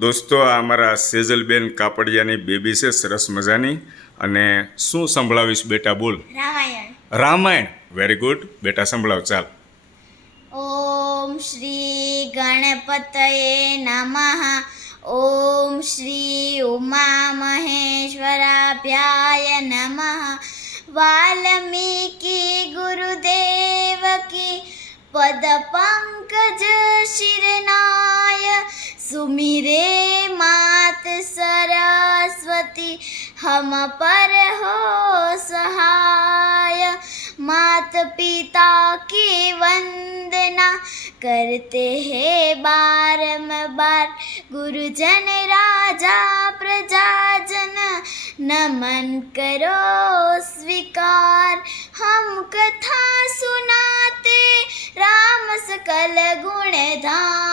દોસ્તો આ અમારા સેજલબેન કાપડિયાની બેબી છે સરસ મજાની. અને શું સંભળાવીશ બેટા બોલ. રામાયણ. રામાયણ. વેરી ગુડ બેટા સંભળાવ ચાલ. ઓમ શ્રી ગણપતયે નમઃ. ઓમ શ્રી ઉમા મહેશ્વરાભ્યાય નમઃ. વાલ્મીકી ગુરુદેવ કી પદ પંકજ सुमिरे मात सरस्वती, हम पर हो सहाय। मात पिता की वंदना करते हैं बार बार। गुरुजन, राजा, प्रजाजन, नमन करो स्वीकार। हम कथा सुनाते, राम सकल गुण धाम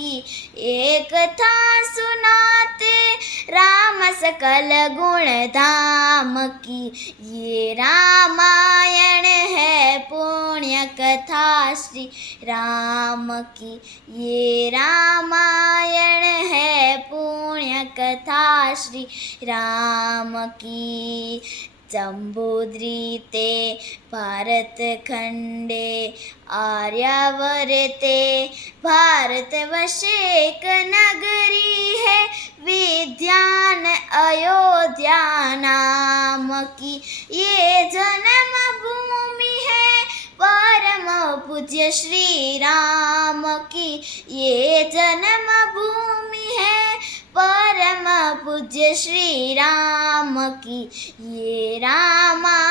की एक कथा सुनाते राम सकल गुण धाम की। ये रामायण है पुण्य कथा श्री राम की। ये रामायण है पुण्य कथा श्री राम की। जम्बूद्रीते भारतखण्डे आर्यावर्ते भारतवर्षे एक नगरी है, विद्यान अयोध्या नाम की ये जन्म भूमि है, परम पूज्य श्री राम की ये जन्म भूमि है, परम पूज्य श्री राम की ये रामायण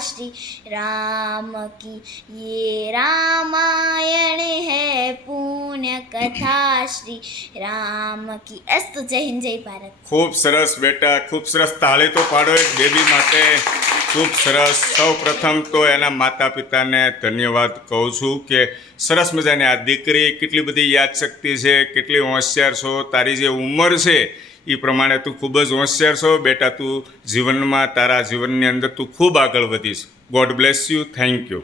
श्री राम की ये रामायण है पुण्य कथा श्री राम की अस्तु जय हिंद जय भारत ખૂબ સરસ બેટા ખૂબ સરસ તાળી તો પાડો એક બેબી માટે ખૂબ સરસ સૌ પ્રથમ તો એના માતા પિતાને ધન્યવાદ કહું છું કે સરસ મજાની આ દીકરી કેટલી બધી યાદશક્તિ છે કેટલી હોશિયાર છો તારી જે ઉંમર છે એ પ્રમાણે તું ખૂબ જ હોશિયાર છો. બેટા, તું જીવનમાં તારા જીવનની અંદર તું ખૂબ આગળ વધીશ. God bless you thank you